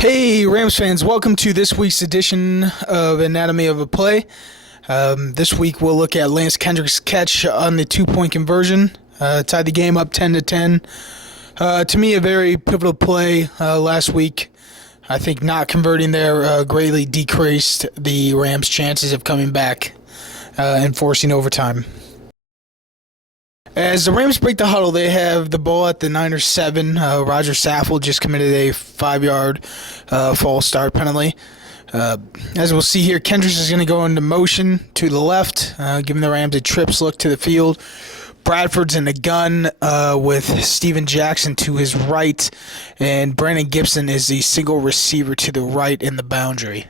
Hey, Rams fans, welcome to this week's edition of Anatomy of a Play. This week we'll look at Lance Kendricks' catch on the two-point conversion. Tied the game up 10-10. To me, a very pivotal play last week. I think not converting there greatly decreased the Rams' chances of coming back and forcing overtime. As the Rams break the huddle, they have the ball at the Niners 7. Roger Saffold just committed a 5-yard false start penalty. As we'll see here, Kendricks is going to go into motion to the left, giving the Rams a trips look to the field. Bradford's in the gun with Steven Jackson to his right, and Brandon Gibson is the single receiver to the right in the boundary.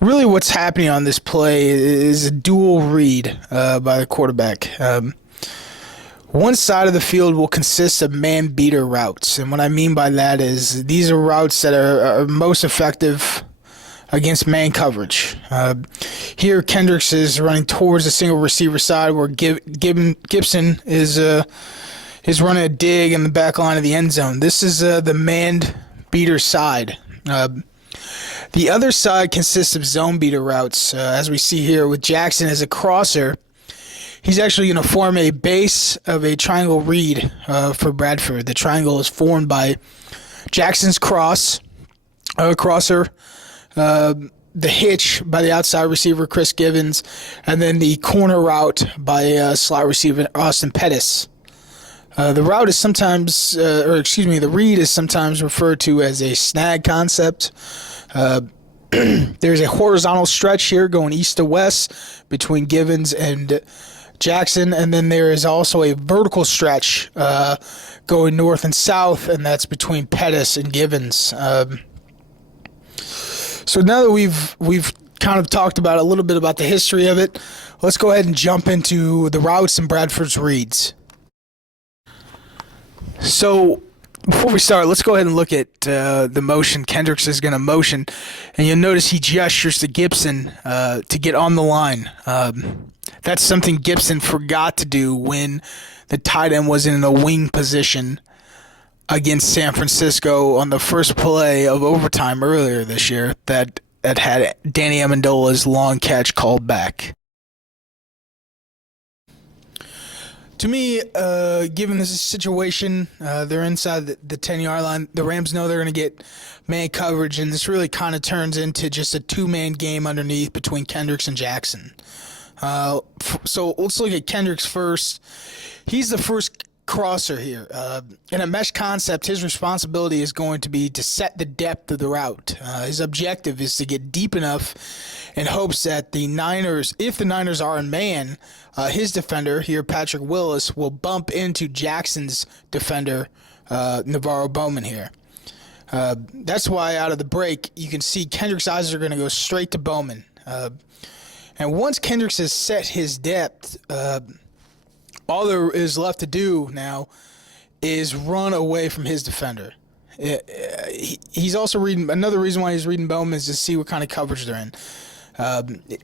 Really what's happening on this play is a dual read by the quarterback. One side of the field will consist of man-beater routes, and what I mean by that is these are routes that are most effective against man coverage. Here, Kendricks is running towards the single receiver side, where Gibson is running a dig in the back line of the end zone. This is the man-beater side. The other side consists of zone-beater routes, as we see here with Jackson as a crosser. He's actually going to form a base of a triangle read for Bradford. The triangle is formed by Jackson's crosser, the hitch by the outside receiver Chris Givens, and then the corner route by slot receiver Austin Pettis. The route is sometimes, the read is sometimes referred to as a snag concept. There's a horizontal stretch here going east to west between Givens and Jackson, and then there is also a vertical stretch going north and south, and that's between Pettis and Givens. So now that we've kind of talked about a little bit about the history of it, let's go ahead and jump into the routes and Bradford's reads. So before we start, let's go ahead and look at the motion. Kendricks is going to motion, and you'll notice he gestures to Gibson to get on the line. That's something Gibson forgot to do when the tight end was in a wing position against San Francisco on the first play of overtime earlier this year that had Danny Amendola's long catch called back. To me, given this situation, they're inside the 10-yard line. The Rams know they're going to get man coverage, and this really kind of turns into just a two-man game underneath between Kendricks and Jackson. So let's look at Kendricks first. He's the first crosser here. In a mesh concept, his responsibility is going to be to set the depth of the route. His objective is to get deep enough in hopes that the Niners, if the Niners are in man, his defender here, Patrick Willis, will bump into Jackson's defender, Navarro Bowman here. That's why out of the break, you can see Kendricks' eyes are going to go straight to Bowman. And once Kendricks has set his depth, all there is left to do now is run away from his defender. He's also reading. Another reason why he's reading Bowman is to see what kind of coverage they're in.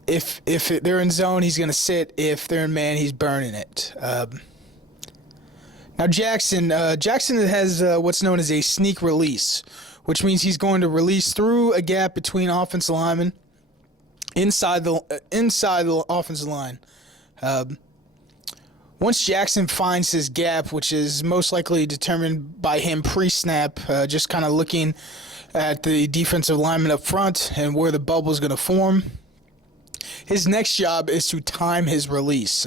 If they're in zone, he's going to sit. If they're in man, he's burning it. Now Jackson has what's known as a sneak release, which means he's going to release through a gap between offensive linemen inside the offensive line. Once Jackson finds his gap, which is most likely determined by him pre-snap, just kind of looking at the defensive lineman up front and where the bubble is going to form, his next job is to time his release.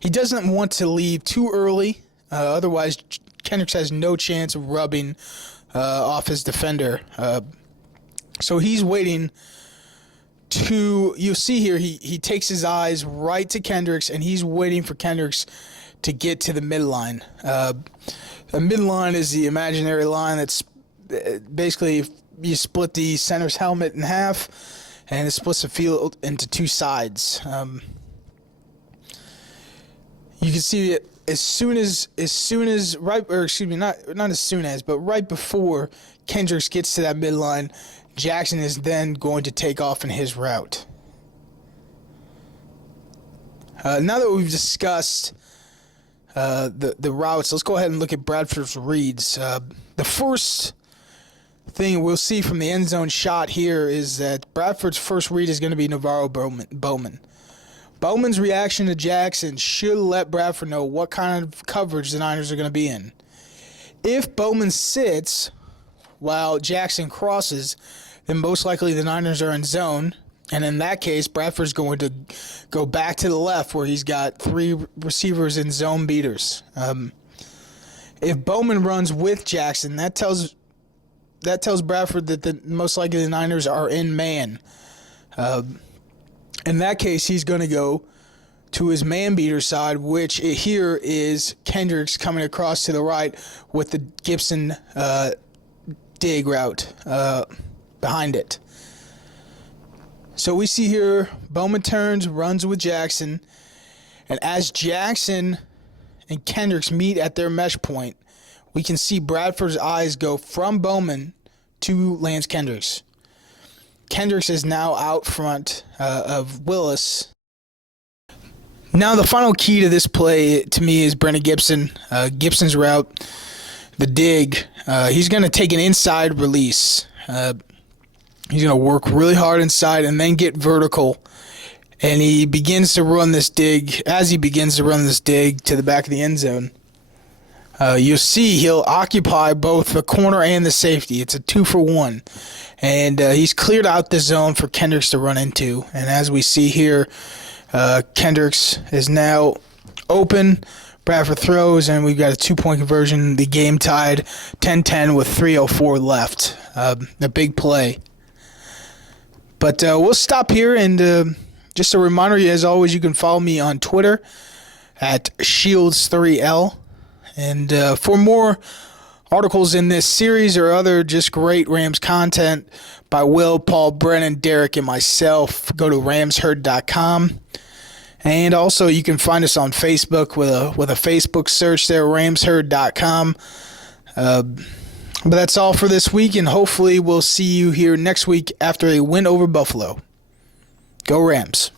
He doesn't want to leave too early, otherwise Kendricks has no chance of rubbing off his defender. So he's waiting you'll see here, he takes his eyes right to Kendricks, and he's waiting for Kendricks to get to the midline. The midline is the imaginary line that's basically you split the center's helmet in half, and it splits the field into two sides. You can see it right before Kendricks gets to that midline, Jackson is then going to take off in his route. Now that we've discussed the routes, let's go ahead and look at Bradford's reads. The first thing we'll see from the end zone shot here is that Bradford's first read is going to be Navarro Bowman. Bowman's reaction to Jackson should let Bradford know what kind of coverage the Niners are going to be in. If Bowman sits while Jackson crosses, then most likely the Niners are in zone. And in that case, Bradford's going to go back to the left where he's got 3 receivers in zone beaters. If Bowman runs with Jackson, that tells Bradford that most likely the Niners are in man. In that case, he's going to go to his man beater side, which here is Kendricks coming across to the right with the Gibson dig route behind it. So we see here Bowman turns, runs with Jackson, and as Jackson and Kendricks meet at their mesh point, we can see Bradford's eyes go from Bowman to Lance Kendricks. Kendricks is now out front of Willis. Now the final key to this play to me is Brennan Gibson. Gibson's route, the dig. He's going to take an inside release. He's going to work really hard inside and then get vertical. And he begins to run this dig. As he begins to run this dig to the back of the end zone, you'll see he'll occupy both the corner and the safety. It's a 2-for-1. And he's cleared out the zone for Kendricks to run into. And as we see here, Kendricks is now open. Bradford throws, and we've got a 2-point conversion. The game tied 10-10 with 3:04 left. A big play. But we'll stop here, and just a reminder, as always, you can follow me on Twitter at Shields3L. And for more articles in this series or other just great Rams content by Will, Paul, Brennan, Derek, and myself, go to Ramsherd.com. And also you can find us on Facebook with a Facebook search there, Ramsherd.com. But that's all for this week, and hopefully we'll see you here next week after a win over Buffalo. Go Rams.